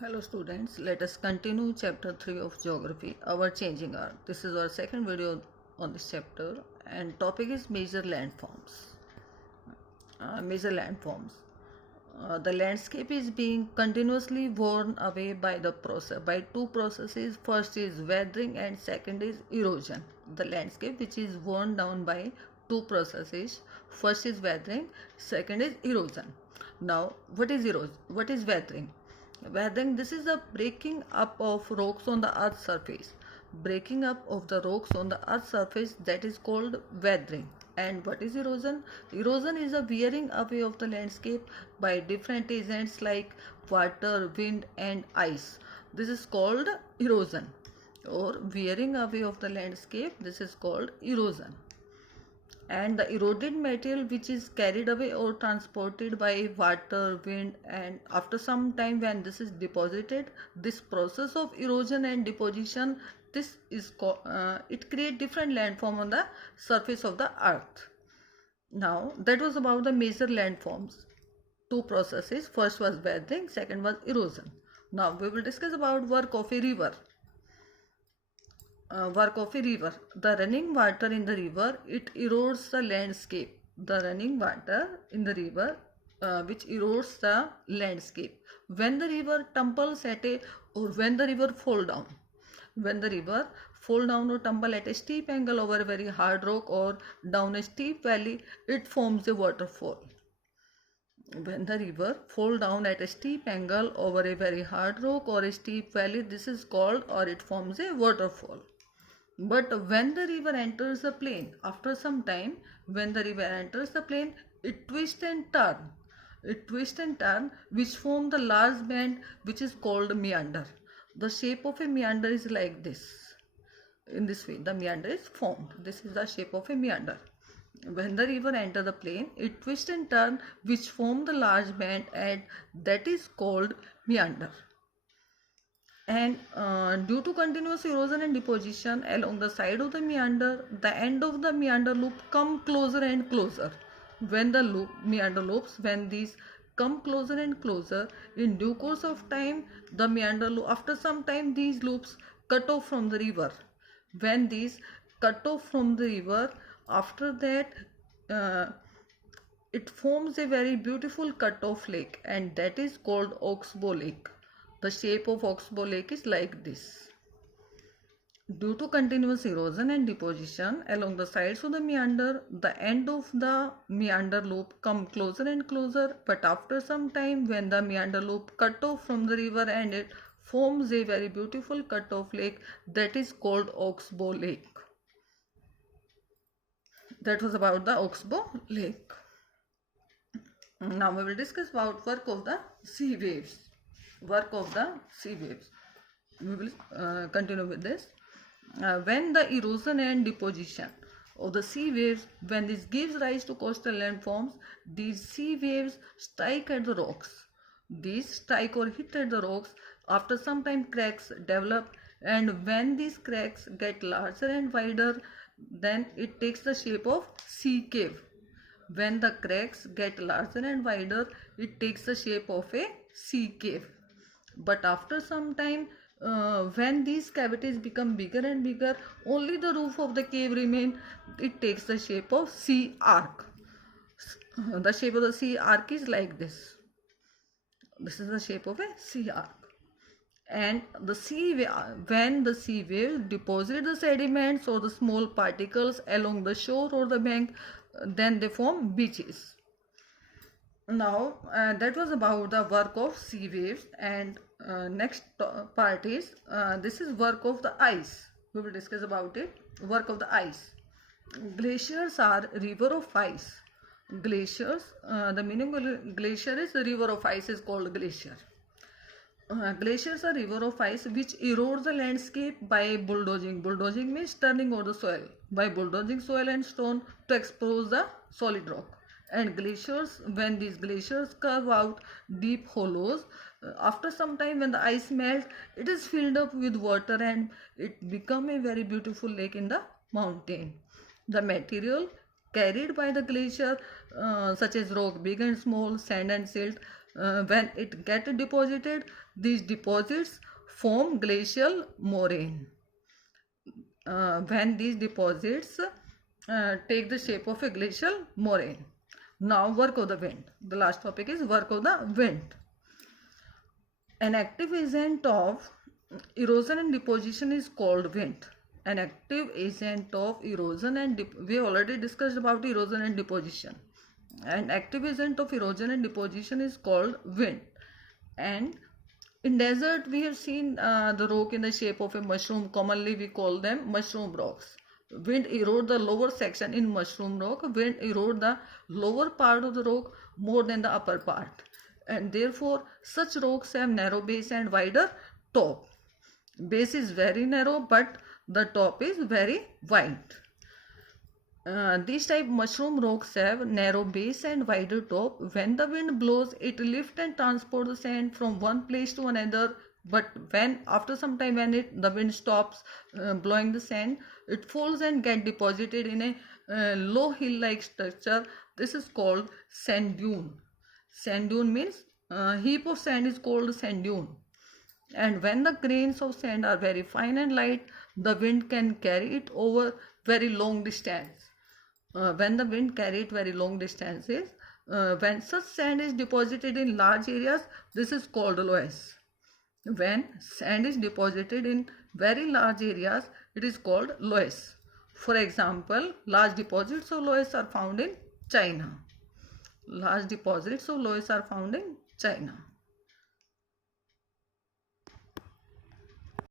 Hello students, let us continue chapter 3 of geography, our changing earth. This is our second video on this chapter and topic is major landforms. Major landforms. The landscape is being continuously worn away by two processes. First is weathering and second is erosion. The landscape which is worn down by two processes. First is weathering, second is erosion. Now, what is erosion? What is weathering? Weathering, this is the breaking up of rocks on the earth's surface. Breaking up of the rocks on the earth's surface, that is called weathering. And what is erosion? Erosion is a wearing away of the landscape by different agents like water, wind and ice. This is called erosion, or wearing away of the landscape. This is called erosion. And the eroded material which is carried away or transported by water, wind, and after some time when this is deposited, this process of erosion and deposition, this is it create different landform on the surface of the earth. Now that was about the major landforms. Two processes, first was weathering, second was erosion. Now we will discuss about work of a river. Work of a river. The running water in the river, it erodes the landscape. The running water in the river which erodes the landscape. When the river tumbles or when the river fall down. When the river fall down or tumble at a steep angle over a very hard rock or down a steep valley, it forms a waterfall. When the river fall down at a steep angle over a very hard rock or a steep valley, this is called, or it forms a waterfall. But when the river enters the plain, after some time, when the river enters the plain, it twists and turns. It twists and turns, which form the large band which is called meander. The shape of a meander is like this. In this way, the meander is formed. This is the shape of a meander. When the river enters the plain, it twists and turns, which form the large band, and that is called meander. And due to continuous erosion and deposition along the side of the meander, the end of the meander loop come closer and closer. When the meander loops, when these come closer and closer, in due course of time, the meander loop, after some time, these loops cut off from the river. When these cut off from the river, after that, it forms a very beautiful cut-off lake, and that is called Oxbow Lake. The shape of Oxbow Lake is like this. Due to continuous erosion and deposition along the sides of the meander, the end of the meander loop come closer and closer, but after some time when the meander loop cut off from the river and it forms a very beautiful cut-off lake, that is called Oxbow Lake. That was about the Oxbow Lake. Now we will discuss about work of the sea waves. Work of the sea waves. We will continue with this. When the erosion and deposition of the sea waves, when this gives rise to coastal landforms, these sea waves strike at the rocks. These strike or hit at the rocks. After some time, cracks develop, and when these cracks get larger and wider, then it takes the shape of sea cave. When the cracks get larger and wider, it takes the shape of a sea cave. But after some time, when these cavities become bigger and bigger, only the roof of the cave remains. It takes the shape of sea arc. The shape of the sea arc is like this. This is the shape of a sea arc. And when the sea waves deposit the sediments or the small particles along the shore or the bank, then they form beaches. Now that was about the work of sea waves, and next part is this is work of the ice. We will discuss about it. Work of the ice. Glaciers are river of ice. Glaciers, the meaning of glacier is the river of ice is called glacier. Glaciers are river of ice which erode the landscape by bulldozing. Bulldozing means turning over the soil. By bulldozing soil and stone to expose the solid rock. And glaciers, when these glaciers carve out deep hollows, after some time when the ice melts, it is filled up with water and it becomes a very beautiful lake in the mountain. The material carried by the glacier such as rock, big and small, sand and silt, when it get deposited, these deposits form glacial moraine. When these deposits take the shape of a glacial moraine. Now work of the wind. The last topic is work of the wind. An active agent of erosion and deposition is called wind. An active agent of erosion and we already discussed about erosion and deposition. An active agent of erosion and deposition is called wind. And in desert we have seen the rock in the shape of a mushroom. Commonly we call them mushroom rocks. Wind erode the lower section in mushroom rock. Wind erode the lower part of the rock more than the upper part, and therefore such rocks have narrow base and wider top. Base is very narrow but the top is very wide. These type mushroom rocks have narrow base and wider top. When the wind blows, it lifts and transports the sand from one place to another. But when after some time when the wind stops blowing the sand, it falls and get deposited in a low hill-like structure. This is called sand dune. Sand dune means heap of sand is called sand dune. And when the grains of sand are very fine and light, the wind can carry it over very long distance. When the wind carry it very long distances, when such sand is deposited in large areas, this is called loess. When sand is deposited in very large areas, it is called loess. For example, large deposits of loess are found in China. Large deposits of loess are found in China.